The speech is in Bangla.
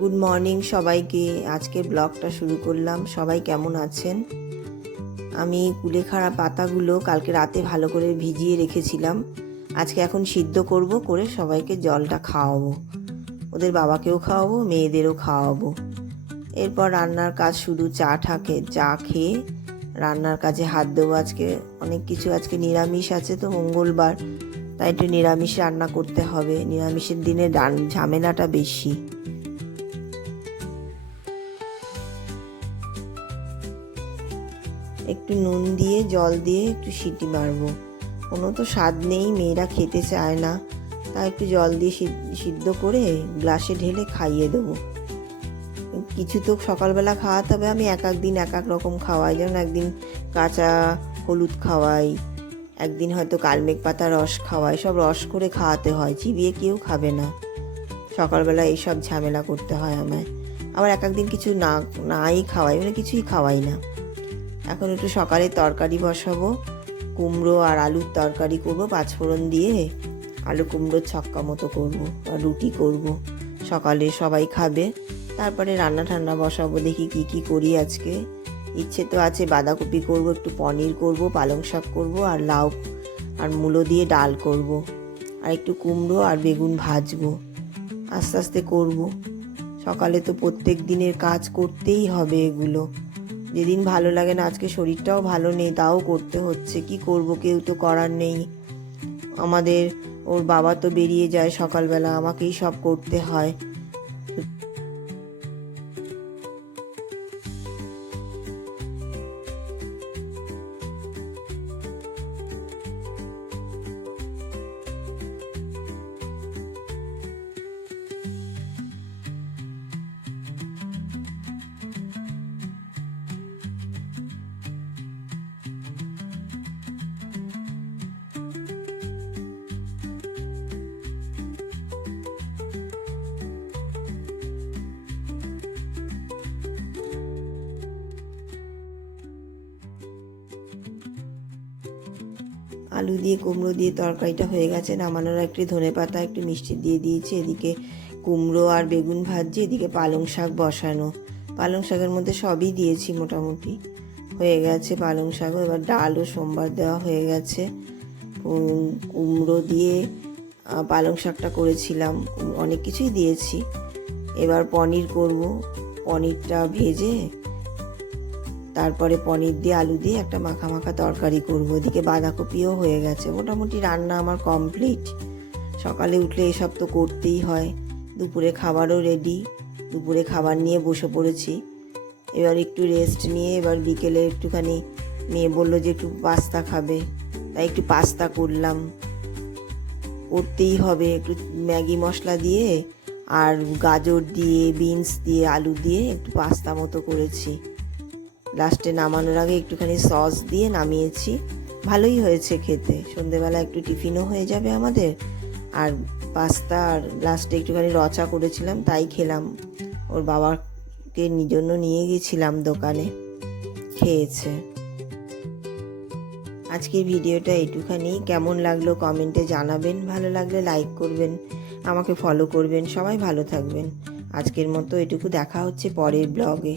গুড মর্নিং সবাইকে। আজকের ব্লগটা শুরু করলাম। সবাই কেমন আছেন? আমি কুলেখাড়া পাতাগুলো কালকে রাতে ভালো করে ভিজিয়ে রেখেছিলাম। আজকে এখন সিদ্ধ করব, করে সবাইকে জলটা খাওয়াবো। ওদের বাবাকেও খাওয়াবো, মেয়েদেরও খাওয়াবো। এরপর রান্নার কাজ শুরু। চা খেয়ে রান্নার কাজে হাত দেবো। আজকে অনেক কিছু, আজকে নিরামিষ আছে তো, মঙ্গলবার, তাই একটু নিরামিষ রান্না করতে হবে। নিরামিষের দিনে ঝামেলাটা বেশি। একটু নুন দিয়ে জল দিয়ে একটু সিটি মারবো। কোনো তো স্বাদ নেই, মেয়েরা খেতে চায় না, তাই একটু জল দিয়ে সিদ্ধ করে গ্লাসে ঢেলে খাইয়ে দেবো। কিছু তো সকালবেলা খাওয়াতে হবে। আমি এক দিন এক এক রকম খাওয়াই। যেমন একদিন কাঁচা হলুদ খাওয়াই, একদিন হয়তো কালমেঘ পাতা রস খাওয়াই। সব রস করে খাওয়াতে হয়, চিবিয়ে কেউ খাবে না। সকালবেলা এইসব ঝামেলা করতে হয় আমায়। আবার এক দিন কিছু নাই খাওয়াই, মানে কিছুই খাওয়াই না। এখন একটু সকালে তরকারি বসাবো। কুমড়ো আর আলুর তরকারি করবো, পাঁচফোড়ন দিয়ে আলু কুমড়োর ছক্কা মতো করবো, আর রুটি করব। সকালে সবাই খাবে। তারপরে রান্না ঠান্না বসাবো, দেখি কি করি আজকে। ইচ্ছে তো আছে বাঁধাকপি করব, একটু পনির করব, পালং শাক করব, আর লাউ আর মূলো দিয়ে ডাল করব, আর একটু কুমড়ো আর বেগুন ভাজবো। আস্তে আস্তে করব। সকালে তো প্রত্যেক দিনের কাজ করতেই হবে এগুলো। যেদিন ভালো লাগে না, আজকে শরীরটাও ভালো নেই, তাও করতে হচ্ছে। কি করব, কেউ তো করার নেই। ওর বাবা তো বেরিয়ে যায় সকালবেলা, আমাকেই সব করতে হয়। আলু দিয়ে কুমড়ো দিয়ে তরকারিটা হয়ে গেছে। নামানোর একটু ধনেপাতা একটু মিষ্টি দিয়ে দিয়েছি। এদিকে কুমড়ো আর বেগুন ভাজছি, এদিকে পালং শাক বসানো। পালং শাকের মধ্যে সবই দিয়েছি, মোটামুটি হয়ে গেছে পালং শাকও। এবার ডালও সোমবার দেওয়া হয়ে গেছে। কুমড়ো দিয়ে পালং শাকটা করেছিলাম, অনেক কিছুই দিয়েছি। এবার পনির করব। পনিরটা ভেজে তারপরে পনির দিয়ে আলু দিয়ে একটা মাখা মাখা তরকারি করব। এদিকে বাঁধাকপিও হয়ে গেছে। মোটামুটি রান্না আমার কমপ্লিট। সকালে উঠলে এসব তো করতেই হয়। দুপুরে খাবারও রেডি। দুপুরে খাবার নিয়ে বসে পড়েছি। এবার একটু রেস্ট নিয়ে এবার বিকেলে একটুখানি মেয়ে বললো যে একটু পাস্তা খাবে, তাই একটু পাস্তা করলাম। করতেই হবে। একটু ম্যাগি মশলা দিয়ে আর গাজর দিয়ে বিনস দিয়ে আলু দিয়ে একটু পাস্তা মতো করেছি। লাস্টে নামানোর আগে একটুখানি সস দিয়ে নামিয়েছি। ভালোই হয়েছে খেতে। সন্ধেবেলা একটু টিফিনও হয়ে যাবে আমাদের। আর পাস্তা আর লাস্টে একটুখানি রচা করেছিলাম, তাই খেলাম। ওর বাবাকে জন্য নিয়ে গেছিলাম দোকানে, খেয়েছে। আজকের ভিডিওটা একটুখানি। কেমন লাগলো কমেন্টে জানাবেন। ভালো লাগলে লাইক করবেন, আমাকে ফলো করবেন। সবাই ভালো থাকবেন। আজকের মতো এটুকু। দেখা হচ্ছে পরের ব্লগে।